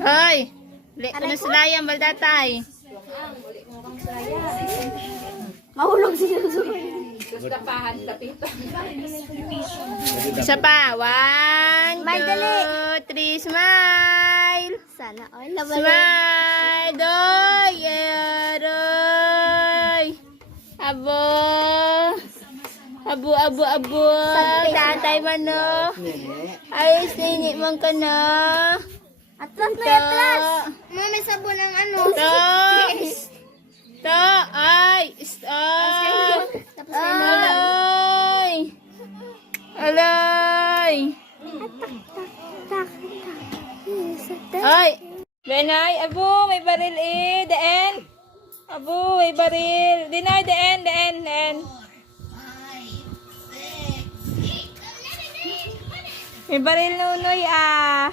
Hoy! Ano sila yan, baldatay? Mahulog si Suzuki. Isa pa. 1, 2, 3, smile! Sana all na Smile! Doy! Aroy! Abo! Abo! Tatay man no? Ayos, nini man ka na. Atlas na atlas. May sabon ng ano. Ay! Stop! Tapos na Alay! Alay! Ay! Benay! Abo! May baril eh! Daan! Abo! May baril! Dinay! Daan! May baril nunoy ah!